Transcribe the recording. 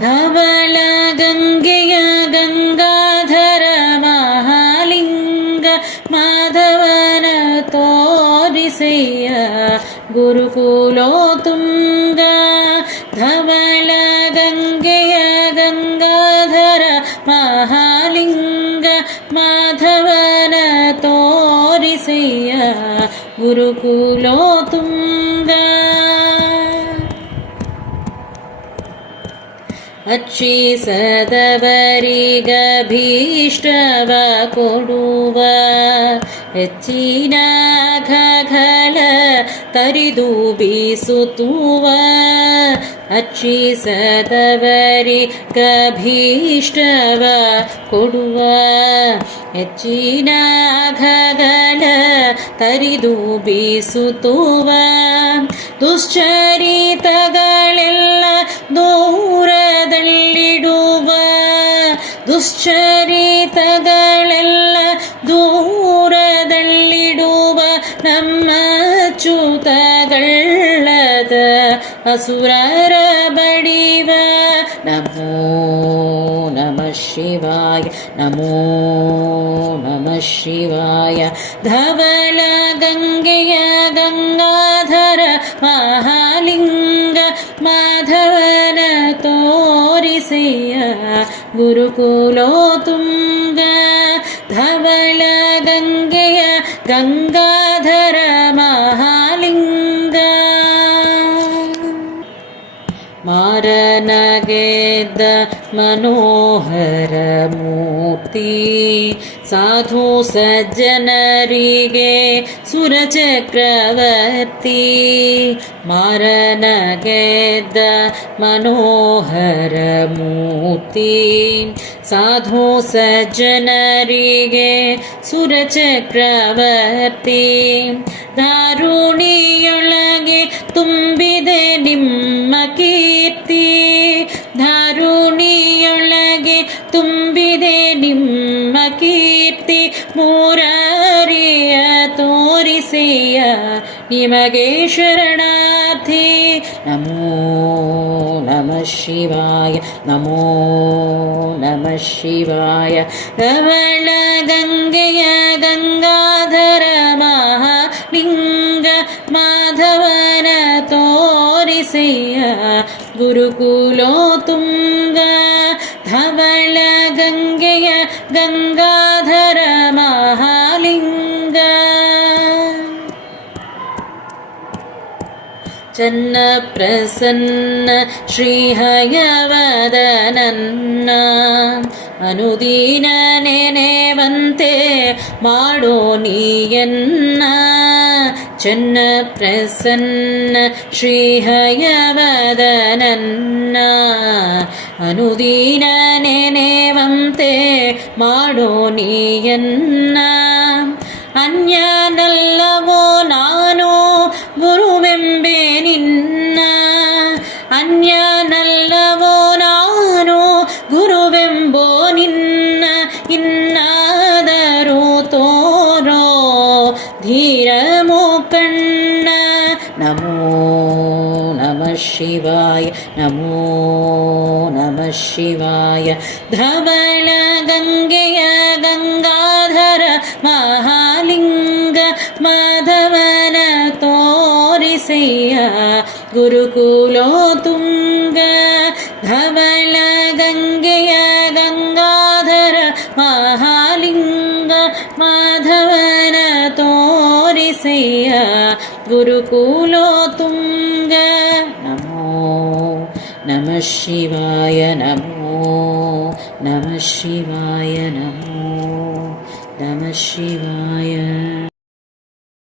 ಧವಳ ಗಂಗೆಯ ಗಂಗಾಧರ ಮಹಾಲಿಂಗ ಮಾಧವನ ತೋರಿಸೆಯ ಗುರುಕುಲೋತುಂಗ. ಧವಳ ಗಂಗೆಯ ಗಂಗಾಧರ ಮಹಾಲಿಂಗ ಮಾಧವನ ತೋರಿಸೆಯ ಗುರುಕುಲೋತುಂಗ. ಅಚ್ಛಿಸದವರಿಗಭೀಷ್ಟವ ಕೊಡುವ ಹೆಚ್ಚಿನ ಖಗಳ ತರಿದು ಬೀಸುತ್ತುವ. ಅಚ್ಛಿಸದವರಿಗಭೀಷ್ಟವ ಕೊಡುವ ಹೆಚ್ಚಿನ ಖಗಳ ತರಿದು ಬೀಸುತ್ತುವ. ದುಶ್ಚರಿತಗಳೆಲ್ಲ ದೂರದಲ್ಲಿಡುವ. ದುಶ್ಚರಿತಗಳೆಲ್ಲ ದೂರದಲ್ಲಿಡುವ ನಮ್ಮ ಚ್ಯುತಗಳ್ಳದ ಅಸುರರ ಬಡಿವ. ನಮೋ ನಮಃ ಶಿವಾಯ ನಮೋ ನಮಃ ಶಿವಾಯ. ಧವಳ ಗಂಗೆಯ ಗಂಗಾಧರ ಮಹಾಲಿಂಗ ಮಾಧವನ ತೋರಿಸೆಯ ಗುರುಕುಲೋತುಂಗ. ಧವಳ ಗಂಗೆಯ ಗಂಗಾಧರ ಮಹಾಲಿಂಗ. ಮಾರನ ಗೆದ್ದ ಮನೋಹರ ಮೂರ್ತಿ ಸಾಧು ಸಜ್ಜನರಿಗೆ ಸುರಚಕ್ರವರ್ತಿ. ಮಾರನ ಗೆದ್ದ ಮನೋಹರ ಮೂರ್ತಿ ಸಾಧು ಸಜ್ಜನರಿಗೆ ಸುರಚಕ್ರವರ್ತಿ. ದಾರುಣಿಯೊಳಗೆ ತುಂಬಿದೆ ನಿಮ್ಮ ಕೀರ್ತಿ. ಧಾರುಣಿಯೊಳಗೆ ತುಂಬಿದೆ ನಿಮ್ಮ ಕೀರ್ತಿ. ಮೂರಾರಿಯ ತೋರಿಸೆಯ ನಿಮಗೆ ಶರಣಾರ್ಥಿ. ನಮೋ ನಮಃ ಶಿವಾಯ ನಮೋ ನಮಃ ಶಿವಾಯ. ಧವಳ ಗಂಗೆಯ ಗಂಗಾಧರ ಮಹಾಲಿಂಗ ಮಾಧವನ ತೋರಿಸೆಯ ಗುರುಕುಲೋತುಂಗ. ಧವಳ ಗಂಗೆಯ ಗಂಗಾಧರ ಮಹಾಲಿಂಗ. ಚನ್ನ ಪ್ರಸನ್ನ ಶ್ರೀಹಯವದನನ್ನ ಅನುದೀನ ನೆನೆವಂತೆ ಮಾಡೋ ನೀಯನ್ನ. ಚನ್ನ ಪ್ರಸನ್ನ ಶ್ರೀಹಯವದನನ್ನ ಅನುದೀನ ನೆನೆವಂತೆ ಮಾಡೋ ನೀಯನ್ನ. ಅನ್ಯನಲ್ಲವೋ ನಾನು ಗುರುವೆಂಬೆ ನಿನ್ನ. ಅನ್ಯನಲ್ಲವೋ ನಾನು ಗುರುವೆಂಬೋ ನಿನ್ನ. ಇನ್ನಾದರೂ ತೋರೋ ಧೀರ ಮುಕಣ್ಣ. ನಮೋ ನಮಃ ಶಿವಾಯ ನಮೋ ನಮಃ ಶಿವಾಯ. ಧವಳ ಗಂಗೆಯ ಗಂಗಾಧರ ಮಹಾಲಿಂಗ ಮಾಧವನ ತೋರಿಸೆಯ ಗುರುಕುಲೋತುಂಗ. ಧವಳ ಗಂಗೆಯ ಗಂಗಾಧರ ಮಹಾಲಿಂಗ ಮಾಧವನ ತೋರಿಸೆಯ ಗುರುಕುಲೋತುಂಗ. ನಮೋ ನಮಃ ಶಿವಾಯ ನಮೋ ನಮಃ ಶಿವಾಯ ನಮೋ ನಮಃ ಶಿವಾಯ.